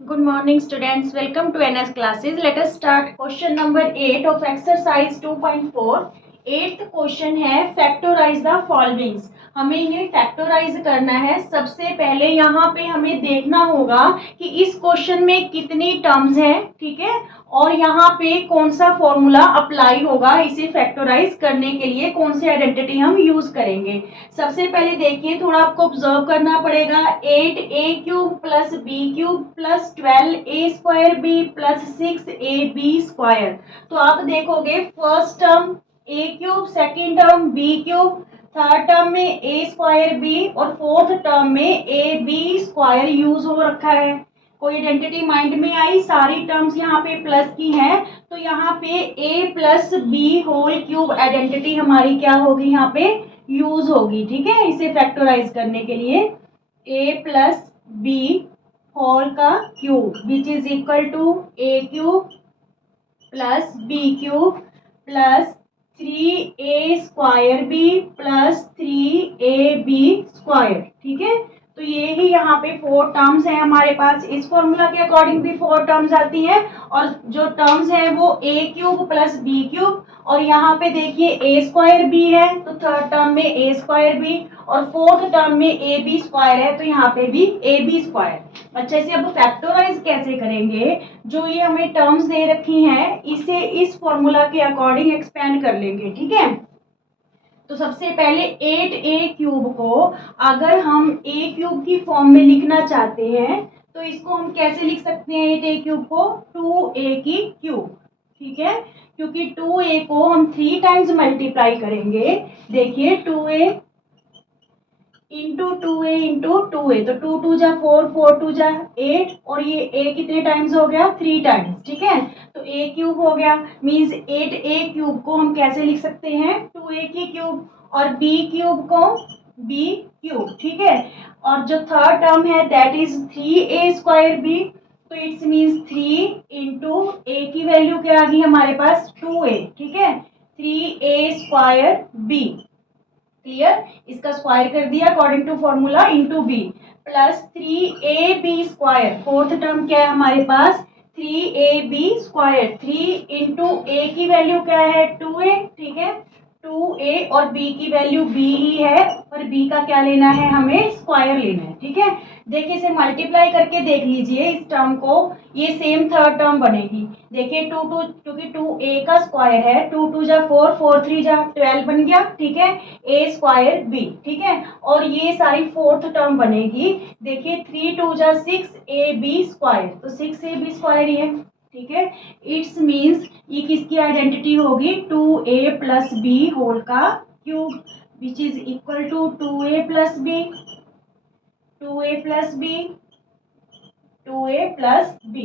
Good morning, students. Welcome to NS classes. Let us start question number 8 of exercise 2.4. Eighth question है factorise the followings. हमें इन्हें factorise करना है। सबसे पहले यहाँ पे हमें देखना होगा कि इस क्वेश्चन में कितनी टर्म्स हैं, ठीक है, और यहाँ पे कौन सा फॉर्मूला अप्लाई होगा इसे फैक्टोराइज करने के लिए, कौन सी आइडेंटिटी हम यूज करेंगे। सबसे पहले देखिए, थोड़ा आपको ऑब्जर्व करना पड़ेगा। 8a³ plus b³ plus 12a² plus 6ab²। तो आप देखोगे first term a³, second term b³, third term में a² और फोर्थ टर्म में ab² यूज हो रखा है। कोई आइडेंटिटी माइंड में आई? सारी टर्म्स यहाँ पे प्लस की हैं, तो यहाँ पे a प्लस b³ आइडेंटिटी हमारी क्या होगी, यहाँ पे यूज होगी। ठीक है, इसे फैक्टराइज करने के लिए a plus b³ which is equal to a³ plus b³ plus 3a² plus 3ab²। ठीक है, तो ये ही यहाँ पे 4 टर्म्स हैं हमारे पास। इस फॉर्मूला के अकॉर्डिंग भी 4 टर्म्स आती हैं, और जो टर्म्स हैं वो a³ प्लस b³ और यहाँ पे देखिए a² है, तो थर्ड टर्म में a² और फोर्थ टर्म में ab² है, तो यहाँ पे भी ab²। अच्छा, इसे अब फैक्टराइज कैसे करेंगे? जो ये हमें टर्म्स दे रखी हैं इसे इस फॉर्मूला के अकॉर्डिंग एक्सपेंड कर लेंगे। ठीक है, तो सबसे पहले 8a³ को अगर हम a³ की फॉर्म में लिखना चाहते हैं तो इसको हम कैसे लिख सकते हैं? 8a³ को 2a³। ठीक है, क्योंकि 2a को हम 3 टाइम्स मल्टीप्लाई करेंगे। देखिए 2a into 2a into 2a, तो 2 2 जा 4, 4 2 जा 8, और ये a कितने टाइम्स हो गया? 3 टाइम्स। ठीक है, तो a³ हो गया, मीन्स 8a³ को हम कैसे लिख सकते हैं? 2a³ और b³ को b³। ठीक है, और जो थर्ड टर्म है दैट इज 3a²b, तो इट्स मीन्स 3 इंटू a की वैल्यू क्या आ गई हमारे पास? 2a। ठीक है, 3a²b। क्लियर, इसका स्क्वायर कर दिया according to formula into b, plus 3ab²। Fourth term क्या है हमारे पास? 3ab²। 3 इंटू ए की वैल्यू क्या है? 2a। ठीक है, 2a और b की वैल्यू b ही है, पर b का क्या लेना है? हमें स्क्वायर लेना है। ठीक है, देखिए इसे मल्टीप्लाई करके देख लीजिए इस टर्म को, ये सेम थर्ड टर्म बनेगी। देखिए 2 2, क्योंकि 2a का स्क्वायर है, 2 2 जा 4, 4 3 जा 12 बन गया। ठीक है, a²b। ठीक है, और ये सारी फोर्थ टर्म बनेगी। देखिए 3 2 जा 6ab², तो 6ab² ही है। ठीक है, इट्स मीन्स ये किसकी आइडेंटिटी होगी? 2a प्लस b होल का cube which is equal to 2a plus b, 2a plus b, 2a plus b।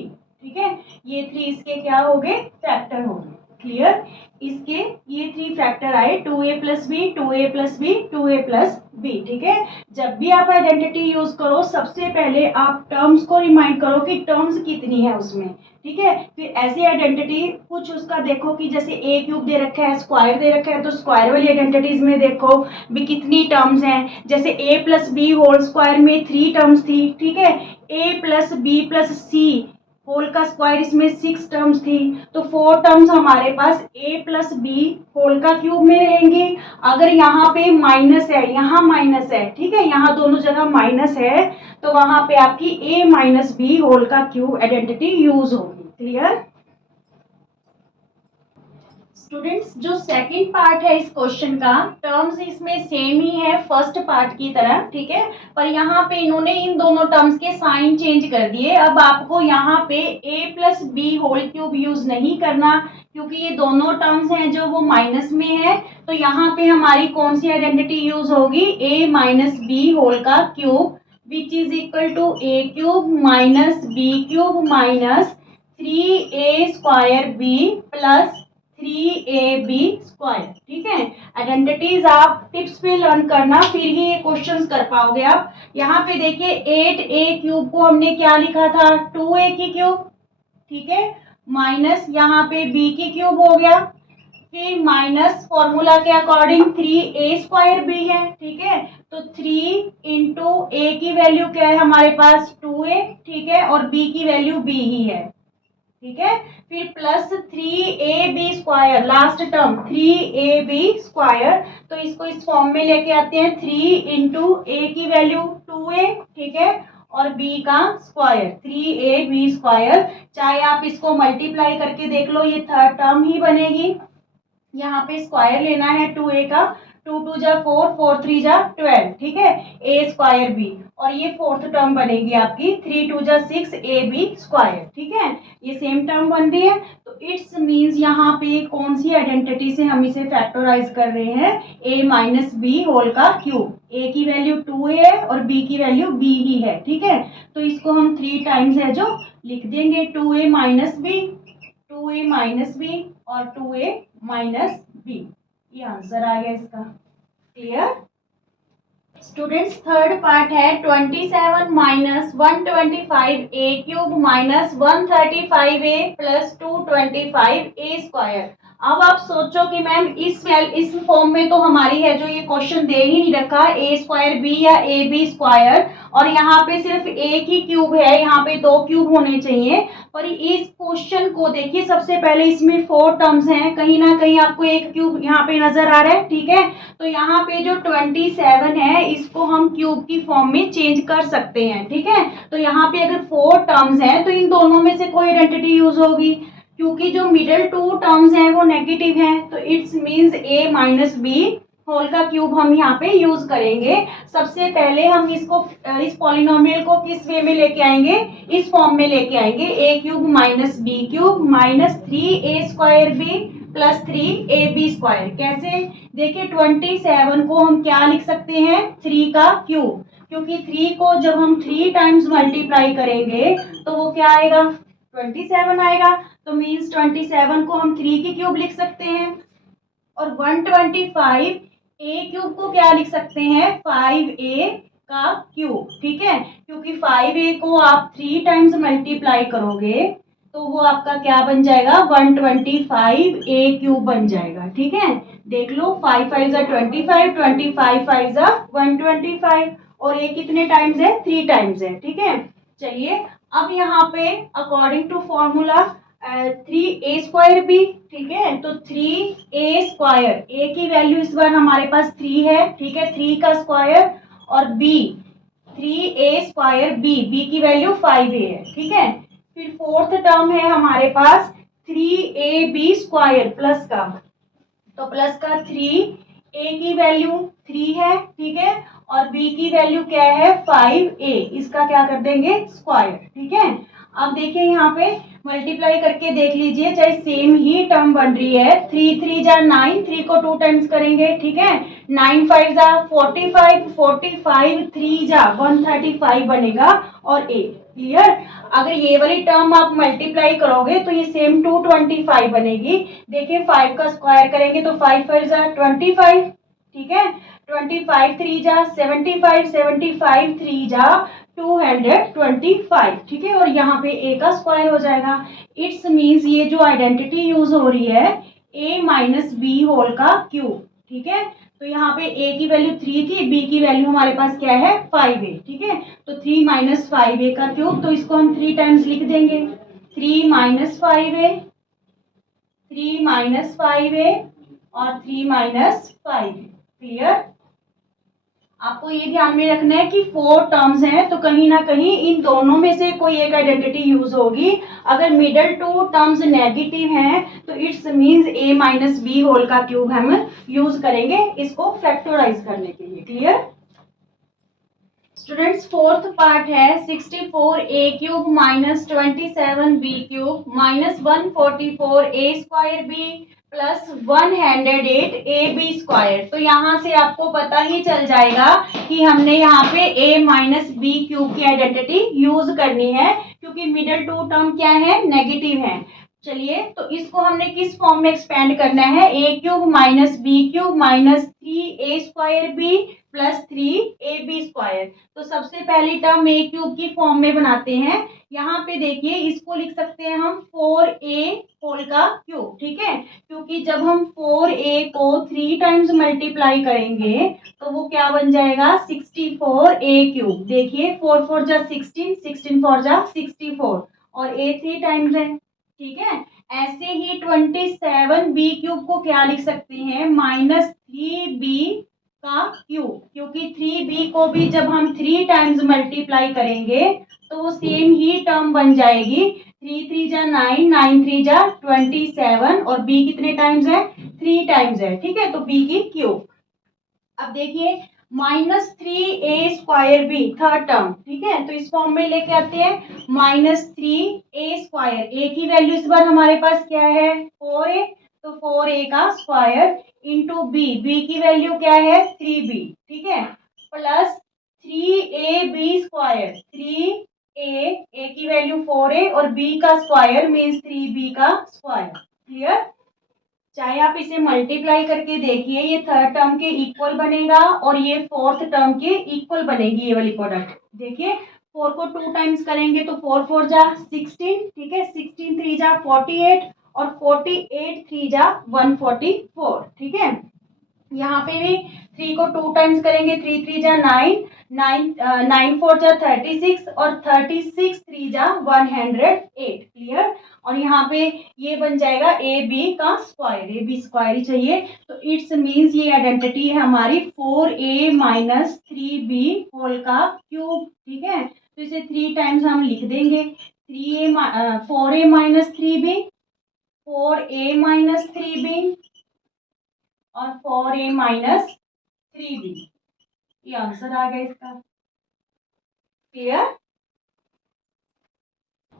ठीक है, ये 3 इसके क्या हो गए? फैक्टर हो गए। क्लियर, इसके ये 3 फैक्टर आए, 2a plus b, 2a plus b, 2a plus b। ठीक है, जब भी आप आइडेंटिटी यूज करो सबसे पहले आप टर्म्स को रिमाइंड करो कि टर्म्स कितनी है उसमें। ठीक है, फिर ऐसी आइडेंटिटी कुछ उसका देखो कि जैसे a³ दे रखा है, स्क्वायर दे रखा है, तो स्क्वायर वाली आइडेंटिटीज में देखो भी कितनी टर्म्स हैं। जैसे a plus b whole square में 3 टर्म्स थी। ठीक है, a plus b plus c whole का स्क्वायर इसमें 6 टर्म्स थी, तो 4 टर्म्स हमारे पास a प्लस बी होल का क्यूब में रहेंगी। अगर यहाँ पे माइनस है, यहाँ माइनस है, ठीक है, यहाँ दोनों जगह माइनस है, तो वहां पे आपकी a माइनस बी होल का क्यूब आइडेंटिटी यूज होगी। क्लियर स्टूडेंट्स, जो सेकंड पार्ट है इस क्वेश्चन का, टर्म्स इसमें सेम ही है फर्स्ट पार्ट की तरह। ठीक है, पर यहाँ पे इन्होंने इन दोनों टर्म्स के साइन चेंज कर दिए। अब आपको यहाँ पे a plus b whole cube use नहीं करना, क्योंकि ये दोनों टर्म्स हैं जो वो माइनस में है, तो यहाँ पे हमारी कौन सी आइडेंटिटी यूज होगी? a माइनस बी होल का cube which is equal to a³ minus b³ minus 3a² plus 3ab²। ठीक है, आइडेंटिटीज आप टिप्स पे लर्न करना, फिर ही ये क्वेश्चंस कर पाओगे आप। यहाँ पे देखिए 8a³ को हमने क्या लिखा था? 2a³। ठीक है, माइनस यहाँ पे b³ हो गया, फिर माइनस फॉर्मूला के अकॉर्डिंग 3a² है। ठीक है, तो 3 इंटू ए की वैल्यू क्या है हमारे पास 2a, ठीक है, और b की वैल्यू b ही है, ठीक है। फिर plus 3ab², last term 3ab², तो इसको इस फॉर्म में लेके आते हैं, 3 इंटू ए की वैल्यू 2a, ठीक है, और b का स्क्वायर 3ab², चाहे आप इसको मल्टीप्लाई करके देख लो, ये थर्ड टर्म ही बनेगी। यहाँ पे स्क्वायर लेना है 2a का, 2 2 जा 4, 4 3 जा 12, ठीक है, a² b, और ये फोर्थ टर्म बनेगी आपकी 3 2 जा 6 ab², ठीक है, ये सेम टर्म बन रही है। तो इट्स मीन्स यहाँ पे कौन सी आइडेंटिटी से हम इसे फैक्टराइज कर रहे हैं, a माइनस बी होल का क्यूब, a की वैल्यू 2a है और b की वैल्यू b ही है, ठीक है। तो इसको हम 3 टाइम्स है जो लिख देंगे, 2a minus B, 2a minus B और 2a माइनस बी, ये आंसर आ गया इसका। Clear students? थर्ड पार्ट है 27 minus 125a³ minus 135a plus 225a²। अब आप सोचो कि मैम इस फॉर्म में तो हमारी है जो ये क्वेश्चन दे ही नहीं रखा a²b या ab², और यहाँ पे सिर्फ एक ही क्यूब है, यहाँ पे 2 क्यूब होने चाहिए। पर इस क्वेश्चन को देखिए, सबसे पहले इसमें 4 टर्म्स हैं, कहीं ना कहीं आपको एक क्यूब यहाँ पे नजर आ रहा है, ठीक है। तो यहाँ पे जो 27 है इसको हम क्यूब की फॉर्म में चेंज कर सकते हैं, ठीक है। तो यहाँ पे अगर 4 टर्म्स हैं तो इन दोनों में से कोई आइडेंटिटी यूज होगी, क्योंकि जो मिडिल 2 टर्म्स हैं वो नेगेटिव हैं, तो it's means a minus b whole का क्यूब हम यहाँ पे यूज करेंगे। सबसे पहले हम इसको इस पॉलिनोमियल को किस वे में लेके आएंगे, इस फॉर्म में लेके आएंगे, a³ minus b³ minus 3a²b plus 3ab²। कैसे? देखिए 27 को हम क्या लिख सकते हैं, 3 का क्यूब, क्योंकि 3 को जब हम 3 टाइम्स मल्टीप्लाई करेंगे तो वो क्या आएगा, 27 आएगा। तो मीन्स 27 को हम 3 की क्यूब लिख सकते हैं, और 125 a³ को क्या लिख सकते हैं, 5a का क्यूब, ठीक है, क्योंकि 5a को आप 3 टाइम्स मल्टीप्लाई करोगे तो वो आपका क्या बन जाएगा, 125a³ बन जाएगा, ठीक है। देख लो 5 5 जा 25, 25 5 जा 125, और a कितने टाइम्स है, 3 टाइम्स है, ठीक है। चलिए अब यहाँ पे अकॉर्डिंग टू फॉर्मूला 3a²b, ठीक है, तो 3a², a की वैल्यू इस बार हमारे पास 3 है, ठीक है, 3 का स्क्वायर, और b 3a²b, b की वैल्यू 5a है, ठीक है। फिर फोर्थ टर्म है हमारे पास 3ab² प्लस का, तो प्लस का 3a की वैल्यू 3 है, ठीक है, और b की वैल्यू क्या है, 5a, इसका क्या कर देंगे, स्क्वायर, ठीक है। अब देखिए यहाँ पे मल्टीप्लाई करके देख लीजिए, चाहे सेम ही टर्म बन रही है, 3 3 जा 9, 3 को 2 टाइम्स करेंगे, ठीक है, 9 5 जा 45, 45 3 जा 135 बनेगा, और a। क्लियर? अगर ये वाली टर्म आप मल्टीप्लाई करोगे तो ये सेम 225 बनेगी। देखिए 5 का स्क्वायर करेंगे तो 5 5 जा 25, ठीक है, 25 3 जा 75, 75 3 जा 225, ठीक है, और यहाँ पे a का स्क्वायर हो जाएगा। इट्स मीन्स ये जो आइडेंटिटी यूज हो रही है a माइनस बी होल का क्यूब, ठीक है। तो यहाँ पे a की वैल्यू 3 थी, b की वैल्यू हमारे पास क्या है, 5a, ठीक है। तो 3 माइनस 5a का क्यूब, तो इसको हम 3 टाइम्स लिख देंगे, 3 माइनस 5a, 3 माइनस 5a और 3 माइनस 5। क्लियर? आपको ये ध्यान में रखना है कि 4 टर्म्स हैं, तो कहीं ना कहीं इन दोनों में से कोई एक आइडेंटिटी यूज होगी। अगर मिडल 2 टर्म्स नेगेटिव हैं तो it's means a minus b whole का क्यूब हम यूज करेंगे इसको फैक्टराइज करने के लिए। Clear students? फोर्थ पार्ट है 64a³ minus 27b³ minus 144a²b plus 108ab²। तो यहाँ से आपको पता ही चल जाएगा कि हमने यहाँ पे a माइनस b³ की आइडेंटिटी यूज करनी है, क्योंकि मिडिल 2 टर्म क्या है, नेगेटिव है। चलिए, तो इसको हमने किस फॉर्म में एक्सपेंड करना है, a cube minus B cube minus 3a² b plus 3ab square. तो सबसे पहली टर्म ए क्यूब की फॉर्म में बनाते हैं। यहाँ पे देखिए, इसको लिख सकते हैं हम 4a होल का क्यूब, ठीक है, क्योंकि जब हम 4a को 3 टाइम्स मल्टीप्लाई करेंगे तो वो क्या बन जाएगा, 64a³ देखिए, 4 4 जा 16, 16 4 जा 64 और a 3 टाइम्स है, ठीक है। ऐसे ही 27b³ को क्या लिख सकते हैं, -3b का क्यूब, क्योंकि 3b को भी जब हम 3 टाइम्स मल्टीप्लाई करेंगे तो वो सेम ही टर्म बन जाएगी। 3 3 जा 9, 9 3 जा 27 और b कितने टाइम्स है, 3 टाइम्स है, ठीक है, तो b की क्यूब। अब देखिए, -3a² थर्ड टर्म, ठीक है, तो इस फॉर्म में लेके आते हैं, -3a², a की वैल्यू इस बार हमारे पास क्या है, 4a, तो 4a का स्क्वायर इंटू b की वैल्यू क्या है, 3b, ठीक है, प्लस 3ab², 3a की वैल्यू 4a और b का स्क्वायर मीन्स 3b का स्क्वायर। क्लियर, चाहे आप इसे मल्टीप्लाई करके देखिए, ये थर्ड टर्म के इक्वल बनेगा और ये फोर्थ टर्म के इक्वल बनेगी, ये वाली प्रोडक्ट। देखिए, 4 को 2 टाइम्स करेंगे तो 4 4 जा 16, ठीक है, 16 3 जा 48 और 48 3 जा 144, ठीक है। यहाँ पे भी 3 को 2 टाइम्स करेंगे, 3 3 जा 9, 9 4 जा 36 और 36 3 जा 108। क्लियर, और यहाँ पे ये बन जाएगा ए बी का स्क्वायर, ए बी स्क्वायर ही चाहिए, तो इट्स मीन्स ये आइडेंटिटी है हमारी 4a माइनस 3b होल का क्यूब, ठीक है। तो इसे 3 टाइम्स हम लिख देंगे, 4a minus 3b, 4a minus 3b और 4a माइनस 3b, ये आंसर आ गया इसका। क्लियर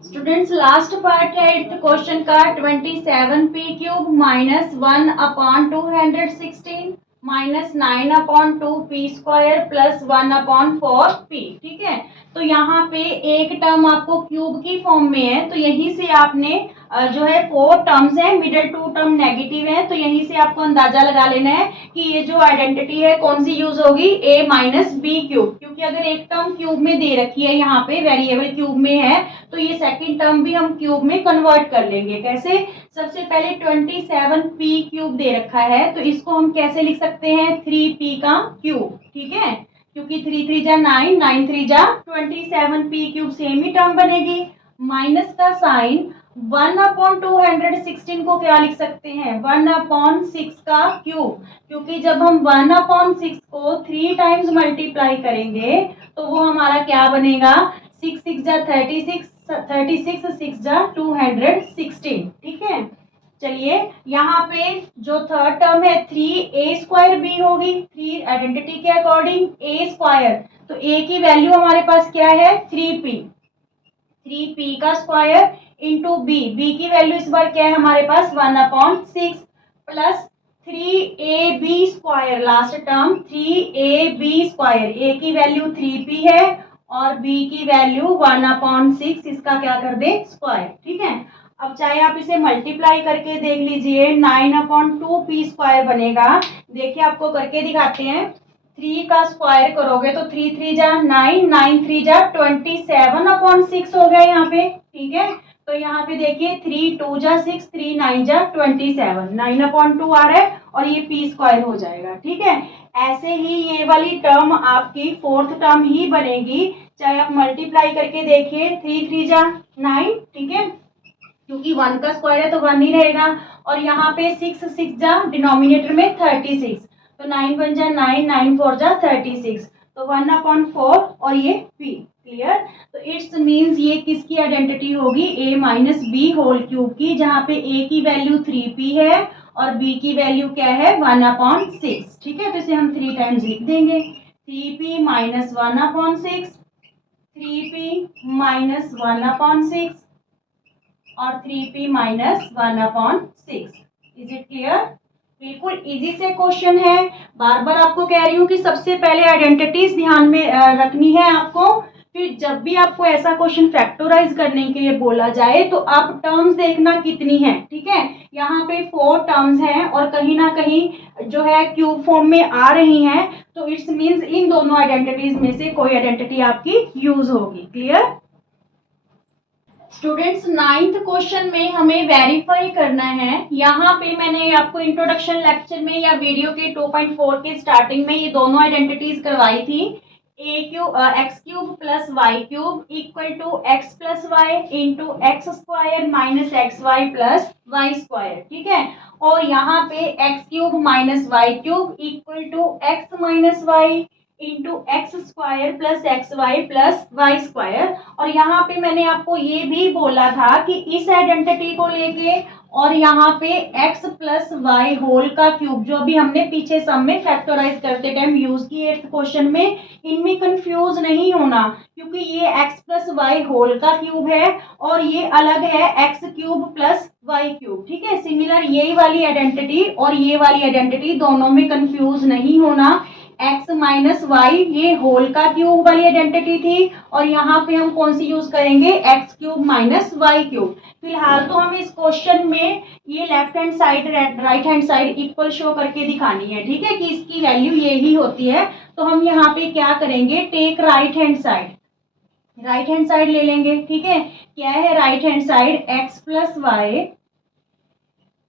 स्टूडेंट्स, लास्ट पार्ट है 8th क्वेश्चन का, 27p³ minus 1/216 minus 9/2p² plus 1/4p, ठीक है। तो यहाँ पे एक टर्म आपको क्यूब की फॉर्म में है, तो यहीं से आपने जो है 4 टर्म्स हैं, मिडिल 2 टर्म नेगेटिव है, तो यहीं से आपको अंदाजा लगा लेना है कि ये जो आइडेंटिटी है कौन सी यूज होगी, a माइनस बी क्यूब, क्योंकि अगर एक टर्म क्यूब में दे रखी है, यहाँ पे वेरिएबल क्यूब में है, तो ये सेकंड टर्म भी हम क्यूब में कन्वर्ट कर लेंगे। कैसे, सबसे पहले 27p³ दे रखा है, तो इसको हम कैसे लिख सकते हैं, 3p का क्यूब, ठीक है, क्योंकि 3 3 जा 9, 9 3 जा 27p³ सेम ही टर्म बनेगी। माइनस का साइन 1/216 को क्या लिख सकते हैं, 1/6 का क्यूब, क्योंकि जब हम 1/6 को 3 टाइम्स मल्टीप्लाई करेंगे तो वो हमारा क्या बनेगा, 6 6 जा 36, 36 6 जा 216, ठीक है। चलिए, यहाँ पे जो थर्ड टर्म है 3a² होगी, 3 आइडेंटिटी के अकॉर्डिंग a², तो a की वैल्यू हमारे पास क्या है, 3p, 3p का स्क्वायर इंटू b की वैल्यू इस बार क्या है हमारे पास, 1/6 plus 3ab², last term 3ab², a की वैल्यू 3p है और b की वैल्यू 1/6, इसका क्या कर दे, स्क्वायर, ठीक है। अब चाहे आप इसे मल्टीप्लाई करके देख लीजिए, 9/2p² बनेगा। देखिए, आपको करके दिखाते हैं, 3 का स्क्वायर करोगे तो 3 3 जा 9, 9 3 जा 27/6 हो गया यहाँ पे, ठीक है। तो यहाँ पे देखिए, 3 2 जा 6, 3 9 जा 27, 9/2 आ रहा है और ये p² हो जाएगा, ठीक है। ऐसे ही ये वाली टर्म आपकी फोर्थ टर्म ही बनेगी, चाहे आप मल्टीप्लाई करके देखिए, 3 3 जा 9, ठीक है, क्योंकि 1 का स्क्वायर है तो 1 ही रहेगा, और यहाँ पे 6 6 जा डिनोमिनेटर में 36, तो 9 बन जा 9, 9 4 जा 36, तो 1/4 और ये p। क्लियर, तो इट्स मींस ये किसकी आइडेंटिटी होगी, a minus b whole cube की, जहाँ पे a की वैल्यू 3p है और b की वैल्यू क्या है, 1/6, ठीक है। तो इसे हम 3 टाइम्स लिख देंगे, 3p माइनस 1/6, 3p माइनस 1/6 और 3p minus 1/6। Is it clear, बिल्कुल इजी से क्वेश्चन है। बार बार आपको कह रही हूँ कि सबसे पहले आइडेंटिटीज ध्यान में रखनी है आपको, फिर जब भी आपको ऐसा क्वेश्चन फैक्टराइज करने के लिए बोला जाए तो आप टर्म्स देखना कितनी है, ठीक है। यहाँ पे 4 टर्म्स हैं और कहीं ना कहीं जो है क्यूब फॉर्म में आ रही हैं, तो इट्स मींस इन दोनों आइडेंटिटीज में से कोई आइडेंटिटी आपकी यूज होगी। क्लियर स्टूडेंट्स, 9th क्वेश्चन में हमें वेरीफाई करना है। यहाँ पे मैंने आपको इंट्रोडक्शन लेक्चर में या वीडियो के 2.4 के स्टार्टिंग में ये दोनों आइडेंटिटीज करवाई थी। X cube plus y cube equal to x plus y into x square minus x y plus y square, ठीक है। और यहाँ पे x cube minus y cube equal to x minus y into x square plus x y plus y square. और यहाँ पे मैंने आपको ये भी बोला था कि इस आइडेंटिटी को लेके और यहाँ पे x प्लस वाई होल का क्यूब जो अभी हमने पीछे सम में फैक्टराइज करते टाइम यूज किए 8th क्वेश्चन में, इनमें कंफ्यूज नहीं होना, क्योंकि ये x प्लस वाई होल का क्यूब है और ये अलग है x cube plus y cube, ठीक है। सिमिलर ये वाली आइडेंटिटी और ये वाली आइडेंटिटी दोनों में कंफ्यूज नहीं होना। x माइनस वाई ये होल का क्यूब वाली आइडेंटिटी थी और यहाँ पे हम कौन सी यूज करेंगे, x cube minus y cube. फिलहाल तो हमें इस क्वेश्चन में ये left hand side right hand side equal show करके दिखानी है, ठीक है, कि इसकी वैल्यू यही होती है। तो हम यहाँ पे क्या करेंगे, टेक राइट हैंड साइड ले लेंगे, ठीक है। क्या है right hand side, x plus y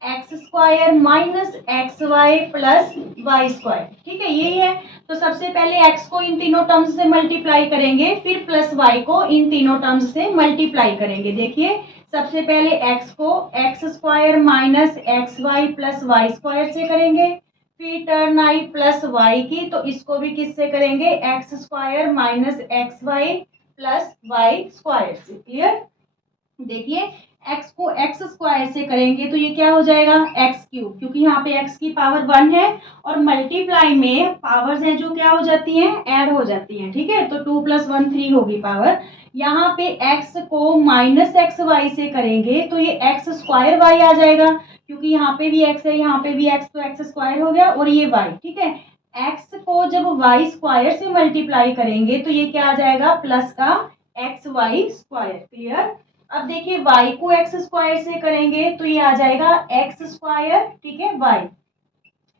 x square minus x y plus y square, ठीक है, यही है। तो सबसे पहले x को इन तीनों टर्म्स से मल्टीप्लाई करेंगे, फिर प्लस y को इन तीनों टर्म्स से मल्टीप्लाई करेंगे। देखिए सबसे पहले x को x square minus x y plus y square से करेंगे, फिर टर्न आई प्लस y की, तो इसको भी किससे करेंगे, x square minus x y plus y square से। क्लियर, देखिए x को एक्स स्क्वायर से करेंगे तो ये क्या हो जाएगा, एक्स क्यूब, क्योंकि यहाँ पे x की पावर 1 है और मल्टीप्लाई में पावर्स हैं जो क्या हो जाती हैं, ऐड हो जाती हैं, ठीक है। तो 2 + 1 3 होगी पावर। यहाँ पे x को माइनस एक्स वाई से करेंगे तो ये एक्स स्क्वायर वाई आ जाएगा, क्योंकि यहाँ पे भी x है यहाँ पे भी x, तो एक्स स्क्वायर हो गया और ये y, ठीक है। x को जब वाई स्क्वायर से मल्टीप्लाई करेंगे तो ये क्या आ जाएगा, प्लस का एक्स वाई स्क्वायर। क्लियर, अब देखिए y को एक्स स्क्वायर से करेंगे तो ये आ जाएगा एक्स स्क्वायर, ठीक है, y,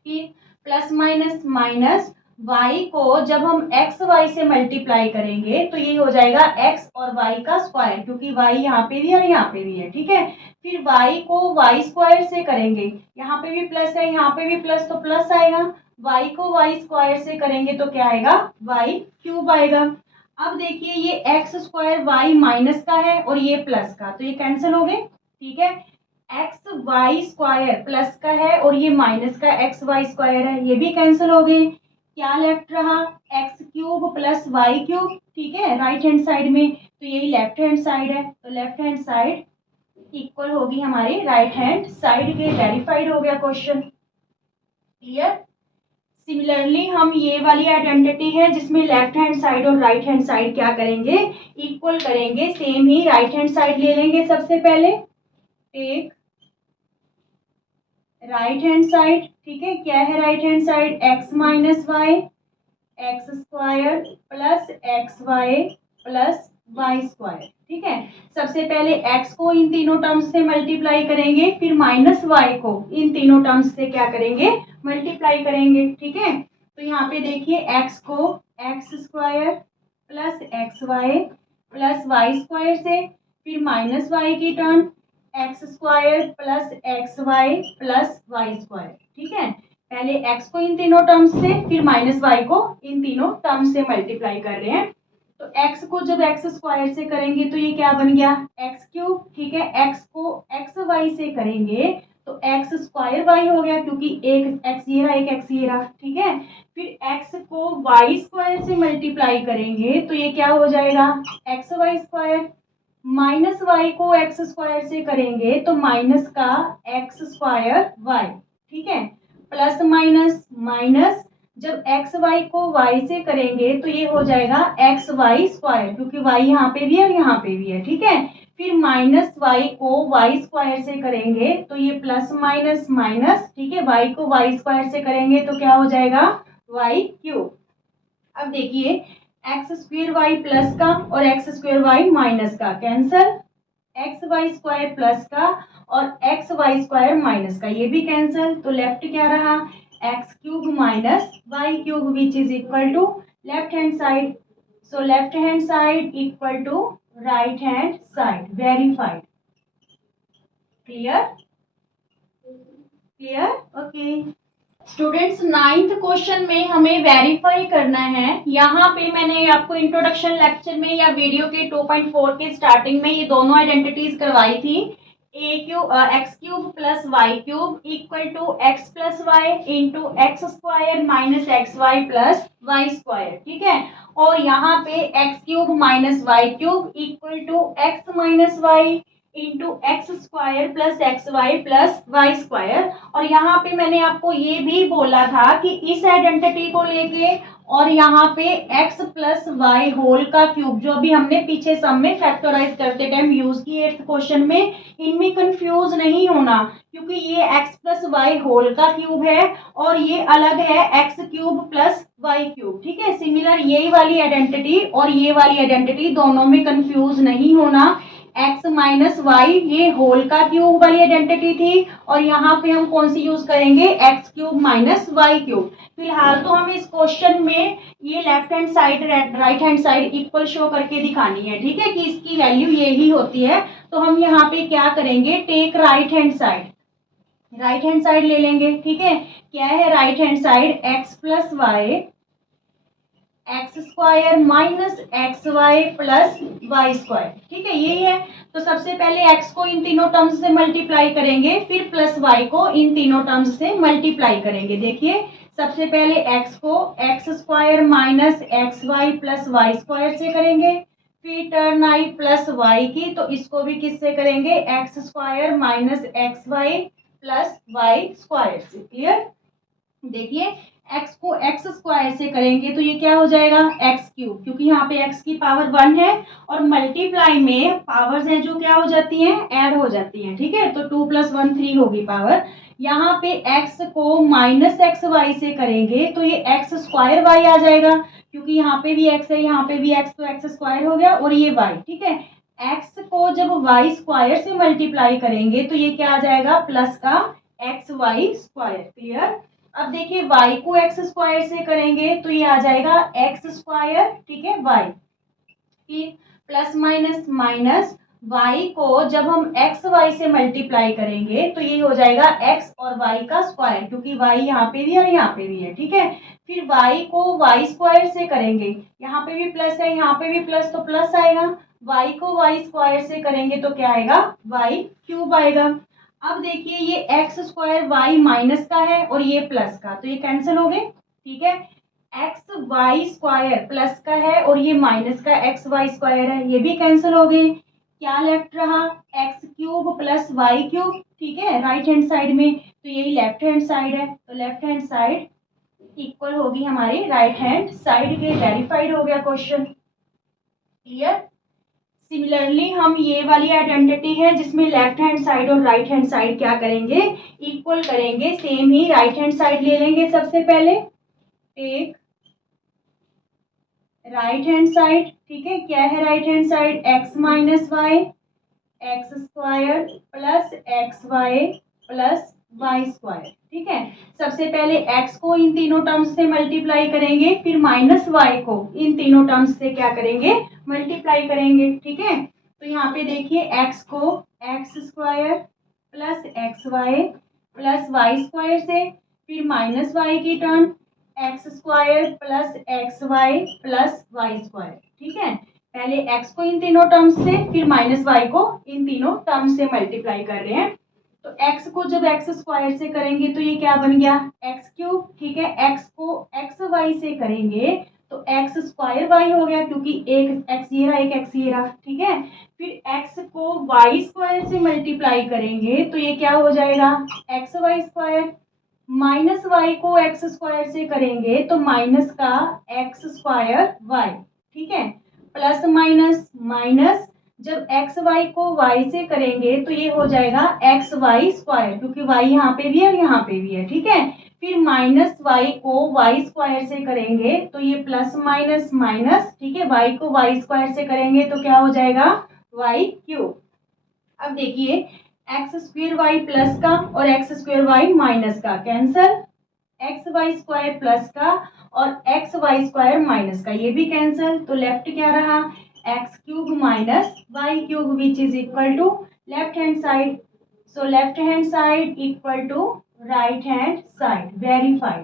फिर प्लस माइनस माइनस y को जब हम एक्स वाई से मल्टीप्लाई करेंगे तो ये हो जाएगा x और y का स्क्वायर, क्योंकि y यहाँ पे भी और यहाँ पे भी है, ठीक है। फिर y को y स्क्वायर से करेंगे, यहाँ पे भी प्लस है यहाँ पे भी प्लस, तो प्लस आएगा। y को y स्क्वायर से करेंगे तो क्या आएगा, y क्यूब आएगा। अब देखिए ये एक्स स्क्वायर वाई माइनस का है और ये प्लस का, तो ये कैंसिल हो गए, ठीक है। एक्स वाई स्क्वायर प्लस का है और ये माइनस का एक्स वाई स्क्वायर है, ये भी कैंसिल हो गए। क्या लेफ्ट रहा, x cube plus y cube, ठीक है, राइट हैंड साइड में, तो यही लेफ्ट हैंड साइड है, तो लेफ्ट हैंड साइड इक्वल होगी हमारी राइट हैंड साइड के। वेरीफाइड हो गया क्वेश्चन। क्लियर, सिमिलरली हम ये वाली आइडेंटिटी है जिसमें लेफ्ट हैंड साइड और राइट हैंड साइड क्या करेंगे, इक्वल करेंगे। सेम ही राइट हैंड साइड ले लेंगे सबसे पहले, टेक राइट हैंड साइड, ठीक है। क्या है right hand side, x minus y x square plus x y plus y square, ठीक है। सबसे पहले x को इन तीनों टर्म्स से मल्टीप्लाई करेंगे, फिर माइनस y को इन तीनों टर्म्स से क्या करेंगे, मल्टीप्लाई करेंगे, ठीक है। तो यहाँ पे देखिए x को x square plus x y plus y square से, फिर माइनस y की term x square plus x y plus y square, ठीक है। पहले x को इन तीनों टर्म्स से, फिर माइनस y को इन तीनों टर्म्स से मल्टीप्लाई कर रहे हैं। तो x को जब एक्स स्क्वायर से करेंगे तो ये क्या बन गया, एक्स क्यूब, ठीक है। x को एक्स वाई से करेंगे तो एक्स स्क्वायर वाई हो गया, क्योंकि एक x ये रहा एक x ये रहा, ठीक है। फिर x को वाई स्क्वायर से मल्टीप्लाई करेंगे तो ये क्या हो जाएगा, x y square, minus y को एक्स स्क्वायर से करेंगे तो माइनस का एक्स स्क्वायर वाई, ठीक है। प्लस माइनस माइनस, जब एक्स वाई को वाई से करेंगे तो ये हो जाएगा एक्स वाई स्क्वायर, क्योंकि वाई यहाँ पे भी है और यहाँ पे भी है, ठीक है। फिर माइनस वाई को वाई स्क्वायर से करेंगे तो ये प्लस माइनस माइनस, ठीक है। वाई को वाई स्क्वायर से करेंगे तो क्या हो जाएगा, वाई क्यूब। अब देखिए एक्स स्क्वायर वाई प्लस का और एक्स स्क्वायर वाई माइनस का cancel, x y square plus का और एक्स वाई स्क्वायर माइनस का ये भी कैंसल। तो लेफ्ट क्या रहा, x cube minus y cube which is equal to left hand side. So left hand side equal to right hand side, verified. Clear, clear, okay. Students, 9th question में हमें verify करना है। यहाँ पे मैंने आपको इंट्रोडक्शन लेक्चर में या वीडियो के 2.4 के स्टार्टिंग में ये दोनों आइडेंटिटीज करवाई थी। X cube plus y cube equal to x plus y into x square minus x y plus y square, ठीक है। और यहाँ पे x cube minus y cube equal to x minus y into x square plus x y plus y square. और यहाँ पे मैंने आपको ये भी बोला था कि इस आइडेंटिटी को लेके और यहाँ पे x प्लस वाई होल का क्यूब जो अभी हमने पीछे सम में फैक्टराइज करते टाइम यूज किए 8th क्वेश्चन में, इनमें कंफ्यूज नहीं होना क्योंकि ये x प्लस वाई होल का क्यूब है और ये अलग है x cube plus y cube, ठीक है। सिमिलर ये वाली आइडेंटिटी और ये वाली आइडेंटिटी दोनों में कंफ्यूज नहीं होना। x माइनस वाई ये होल का क्यूब वाली आइडेंटिटी थी और यहाँ पे हम कौन सी यूज करेंगे, x cube minus y cube. फिलहाल तो हमें इस क्वेश्चन में ये left hand side right hand side equal show करके दिखानी है, ठीक है, कि इसकी वैल्यू यही होती है। तो हम यहाँ पे क्या करेंगे, take right hand side, right hand side ले लेंगे, ठीक है। क्या है right hand side, x plus y x square minus x y plus y square, ठीक है, यही है। तो सबसे पहले x को इन तीनों टर्म्स से मल्टीप्लाई करेंगे, फिर प्लस y को इन तीनों टर्म्स से मल्टीप्लाई करेंगे। देखिए सबसे पहले x को x square minus x y plus y square से करेंगे, फिर टर्न आई प्लस y की, तो इसको भी किससे करेंगे, x square minus x y plus y square से। क्लियर, देखिए x को एक्स स्क्वायर से करेंगे तो ये क्या हो जाएगा, एक्स क्यूब, क्योंकि यहाँ पे x की पावर 1 है और मल्टीप्लाई में पावर्स हैं जो क्या हो जाती हैं, ऐड हो जाती हैं, ठीक है। तो 2 + 1 3 होगी पावर। यहाँ पे x को माइनस एक्स वाई से करेंगे तो ये एक्स स्क्वायर वाई आ जाएगा, क्योंकि यहाँ पे भी x है यहाँ पे भी x, तो एक्स स्क्वायर हो गया और ये y, ठीक है। x को जब वाई स्क्वायर से मल्टीप्लाई करेंगे तो ये क्या आ जाएगा, प्लस का एक्स वाई स्क्वायर। क्लियर, अब देखिए y को एक्स स्क्वायर से करेंगे तो ये आ जाएगा एक्स स्क्वायर, ठीक है, y, फिर प्लस माइनस माइनस y को जब हम एक्स वाई से मल्टीप्लाई करेंगे तो ये हो जाएगा x और y का स्क्वायर, क्योंकि y यहाँ पे भी और यहाँ पे भी है, ठीक है। फिर y को y स्क्वायर से करेंगे, यहाँ पे भी प्लस है यहाँ पे भी प्लस, तो प्लस आएगा। y को y स्क्वायर से करेंगे तो क्या आएगा, y क्यूब आएगा। अब देखिए ये एक्स स्क्वायर वाई माइनस का है और ये प्लस का, तो ये कैंसिल हो गए, ठीक है। एक्स वाई स्क्वायर प्लस का है और ये माइनस का एक्स वाई स्क्वायर है, ये भी कैंसिल हो गए। क्या लेफ्ट रहा, x cube plus y cube, ठीक है, राइट हैंड साइड में, तो यही लेफ्ट हैंड साइड है। तो लेफ्ट हैंड साइड इक्वल होगी हमारी राइट हैंड साइड के, वेरीफाइड हो गया क्वेश्चन। क्लियर, सिमिलरली हम ये वाली आइडेंटिटी है जिसमें लेफ्ट हैंड साइड और राइट हैंड साइड क्या करेंगे, इक्वल करेंगे। सेम ही राइट हैंड साइड ले लेंगे सबसे पहले, टेक राइट हैंड साइड, ठीक है। क्या है right hand side, x minus y x square plus x y plus y square, ठीक है। सबसे पहले x को इन तीनों टर्म्स से मल्टीप्लाई करेंगे, फिर माइनस y को इन तीनों टर्म्स से क्या करेंगे, मल्टीप्लाई करेंगे, ठीक है। तो यहाँ पे देखिए x को x square plus x y plus y square से, फिर माइनस y की term x square plus x y plus y square, ठीक है। पहले x को इन तीनों टर्म्स से, फिर माइनस y को इन तीनों टर्म्स से मल्टीप्लाई कर रहे हैं। तो x को जब एक्स स्क्वायर से करेंगे तो ये क्या बन गया, एक्स क्यूब, ठीक है। x को एक्स वाई से करेंगे तो एक्स स्क्वायर वाई हो गया, क्योंकि एक एक्स ये रहा एक एक्स ये रहा, ठीक है। फिर x को वाई स्क्वायर से मल्टीप्लाई करेंगे तो ये क्या हो जाएगा, x y square. Minus y को एक्स स्क्वायर से करेंगे तो माइनस का एक्स स्क्वायर वाई, ठीक है। प्लस माइनस माइनस जब एक्स वाई को वाई से करेंगे तो ये हो जाएगा एक्स वाई स्क्वायर, क्योंकि वाई यहाँ पे भी है और यहाँ पे भी है, ठीक है। फिर माइनस वाई को वाई स्क्वायर से करेंगे तो ये प्लस माइनस माइनस, ठीक है। वाई को वाई स्क्वायर से करेंगे तो क्या हो जाएगा, वाई क्यूब। अब देखिए एक्स स्क्वायर वाई प्लस का और एक्स स्क्वायर वाई माइनस का cancel, x y square plus का और एक्स वाई स्क्वायर माइनस का ये भी कैंसल, तो लेफ्ट क्या रहा, x cube minus y cube which is equal to left hand side. So left hand side equal to right hand side, verified.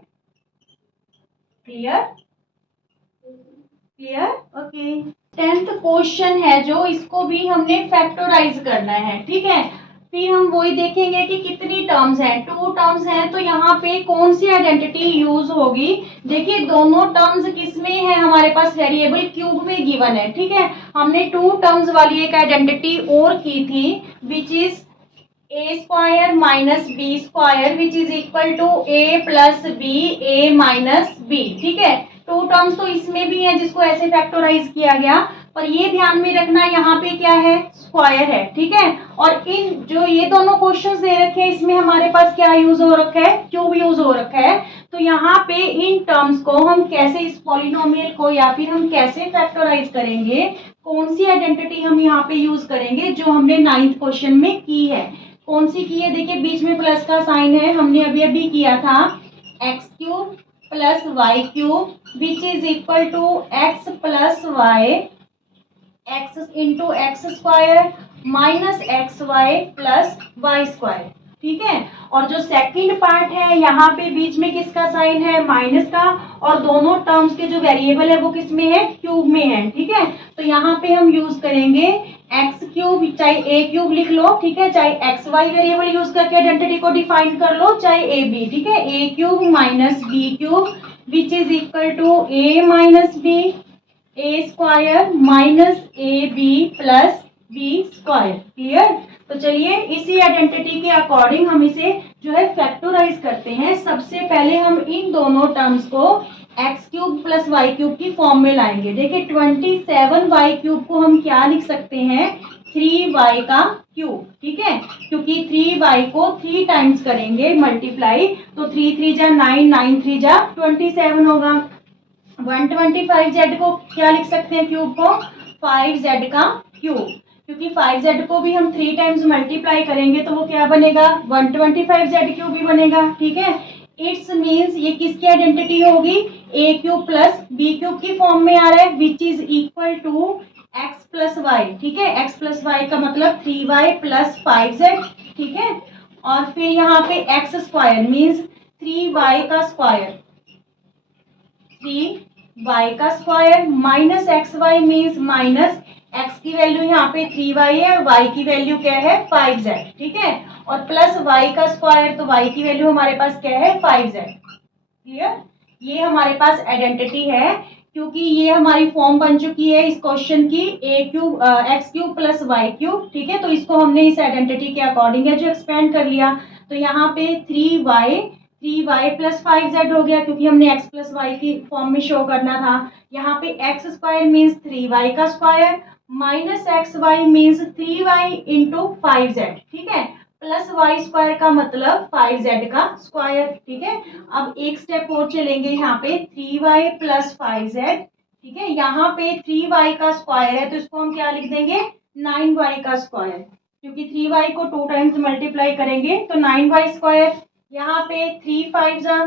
Clear, clear, okay. 10th question है जो, इसको भी हमने फैक्टराइज करना है, ठीक है। फिर हम वही देखेंगे कि कितनी टर्म्स हैं, 2 टर्म्स हैं, तो यहाँ पे कौन सी आइडेंटिटी यूज होगी। देखिए दोनों टर्म्स किसमें है, हमारे पास वेरिएबल क्यूब में गिवन है, ठीक है। हमने 2 टर्म्स वाली एक आइडेंटिटी और की थी which is a square minus b square which is equal to a plus b a minus b, ठीक है। 2 टर्म्स तो इसमें भी है जिसको ऐसे फैक्टराइज किया गया, पर ये ध्यान में रखना यहाँ पे क्या है, स्क्वायर है, ठीक है। और इन जो ये दोनों क्वेश्चंस दे रखे हैं इसमें हमारे पास क्या यूज हो रखा है, क्यूब यूज हो रखा है। तो यहाँ पे इन टर्म्स को हम कैसे, इस पॉलिनोमियल को या फिर हम कैसे फैक्टराइज करेंगे, कौन सी आइडेंटिटी हम यहाँ पे यूज करेंगे जो हमने 9th क्वेश्चन में की है। कौन सी की है, देखिए बीच में प्लस का साइन है, हमने अभी अभी किया था x cube plus y cube which is equal to x plus y x into x square minus x y plus y square, ठीक है। और जो सेकंड पार्ट है यहाँ पे बीच में किसका साइन है, माइनस का, और दोनों टर्म्स के जो वेरिएबल है वो किस में है, क्यूब में है, ठीक है। तो यहाँ पे हम यूज करेंगे एक्स क्यूब, चाहे ए क्यूब लिख लो, ठीक है, चाहे एक्स वाई वेरिएबल यूज करके आइडेंटिटी को डिफाइन कर लो, चाहे ए बी, ठीक है। A cube minus B cube which is equal to A minus b a square minus a B plus B square, clear. तो चलिए इसी आइडेंटिटी के अकॉर्डिंग हम इसे जो है फैक्टराइज करते हैं। सबसे पहले हम इन दोनों टर्म्स को x cube plus y cube की फॉर्म में लाएंगे। देखिए 27 वाई क्यूब को हम क्या लिख सकते हैं, 3 वाई का क्यूब, ठीक है, क्योंकि 3 वाई को 3 टाइम्स करेंगे मल्टीप्लाई, तो 3 3 जा 9, 9 3 जा 27 होगा। 125z को क्या लिख सकते हैं, क्यूब को 5z का क्यूब, क्योंकि 5z को भी हम 3 टाइम्स मल्टीप्लाई करेंगे तो वो क्या बनेगा, 125z क्यूब भी बनेगा, ठीक है। इट्स मीन्स ये किसकी आइडेंटिटी होगी, a cube plus b cube की फॉर्म में आ रहा है which is equal to x plus y, ठीक है। एक्स प्लस वाई का मतलब 3y प्लस 5z, ठीक है। और फिर यहाँ पे एक्स स्क्वायर मीन्स 3y का स्क्वायर, 3y का square minus x y means minus x की वैल्यू यहाँ पे 3y है और y की वैल्यू क्या है 5z, ठीक है। और प्लस y का स्क्वायर, तो y की वैल्यू हमारे पास क्या है 5z, क्लियर। ये हमारे पास आइडेंटिटी है, क्योंकि ये हमारी फॉर्म बन चुकी है इस क्वेश्चन की, a cube x cube plus y cube, ठीक है। तो इसको हमने इस आइडेंटिटी के अकॉर्डिंग है जो एक्सपेंड कर लिया, तो यहाँ पे 3y प्लस 5z हो गया, क्योंकि हमने x प्लस वाई की फॉर्म में शो करना था। यहाँ पे एक्स स्क्वायर मीन्स 3y का square minus x y means 3y into 5z, ठीक है, प्लस वाई स्क्वायर का मतलब 5z का स्क्वायर, ठीक है। अब एक स्टेप और चलेंगे, यहाँ पे 3y प्लस 5z, ठीक है। यहाँ पे 3y का स्क्वायर है तो इसको हम क्या लिख देंगे, 9y का स्क्वायर, क्योंकि 3y को 2 टाइम्स मल्टीप्लाई करेंगे तो 9y स्क्वायर। यहाँ पे 3 5 जा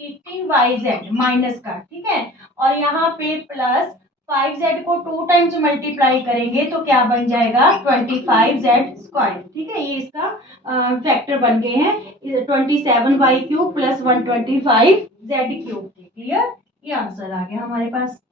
18yz माइनस का, ठीक है। और यहाँ पे प्लस 5z को 2 टाइम्स मल्टीप्लाई करेंगे तो क्या बन जाएगा 25z स्क्वायर, ठीक है। ये इसका फैक्टर बन गए हैं 27y cube plus 125z cube, clear. ये आंसर आ गया हमारे पास।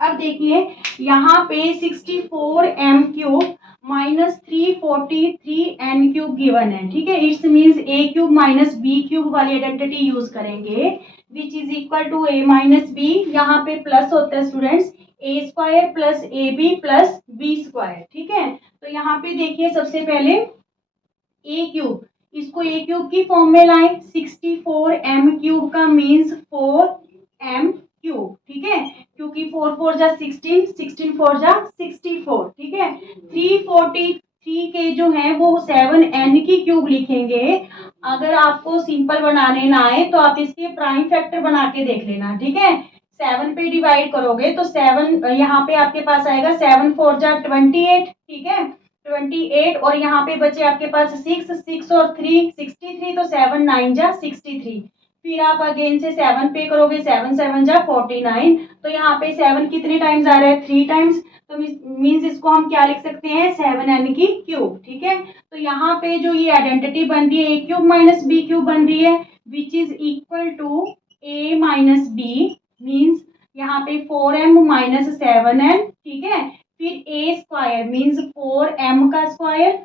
अब देखिए यहाँ पे 64m cube minus 343n cube given है, ठीक है। It's means A cube minus B cube वाली आइडेंटिटी यूज करेंगे which is equal to A minus B, यहाँ पे प्लस होता है students, A square plus A B plus B square, ठीक है। तो यहाँ पे देखिए सबसे पहले ए क्यूब, इसको ए क्यूब की फॉर्म में लाए, 64m क्यूब का मीन्स 4m क्यूब, ठीक है, क्योंकि 4 4 जा 16, 16 4 जा 64, ठीक है। 343 के जो है वो 7n की क्यूब लिखेंगे। अगर आपको सिंपल बनाने ना आए तो आप इसके प्राइम फैक्टर बना के देख लेना, ठीक है। 7 पे डिवाइड करोगे तो 7 यहाँ पे आपके पास आएगा 7 4 जा 28, ठीक है, 28, और यहाँ पे बचे आपके पास 6 6 और 3 63, तो 7 9 जा 63। फिर आप अगेन से 7 पे करोगे, 7 7 जा 49, तो यहाँ पे 7 कितने टाइम्स आ रहा है, 3 टाइम्स, तो मीन्स इसको हम क्या लिख सकते हैं, 7n की क्यूब, ठीक है। तो यहाँ पे जो ये आइडेंटिटी बन रही है a cube minus b cube बन रही है, which is equal to a minus b, means यहाँ पे 4m माइनस 7n, ठीक है। फिर a स्क्वायर मीन्स 4m का स्क्वायर,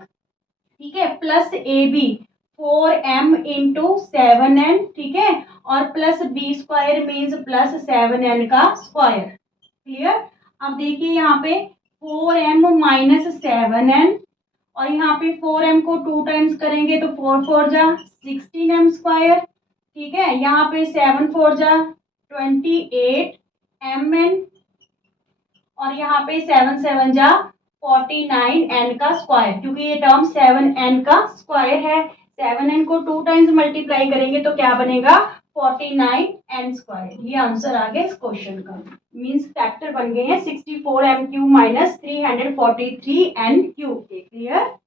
ठीक है, plus A B 4m into 7n, ठीक है, और plus B square means plus 7n का स्क्वायर। क्लियर। अब देखिए यहाँ पे 4m माइनस 7n, और यहाँ पे 4m को 2 टाइम्स करेंगे तो 4 4 जा 16m स्क्वायर, ठीक है। यहाँ पे 7 4 जा 28mn, और यहाँ पे 7 7 जा 49n का स्क्वायर, क्योंकि ये टर्म 7n का स्क्वायर है। 7n को 2 टाइम्स मल्टीप्लाई करेंगे तो क्या बनेगा, 49n स्क्वायर। ये आंसर आ गया इस क्वेश्चन का। मींस फैक्टर बन गए हैं 64m cube minus 343n cube के। क्लियर।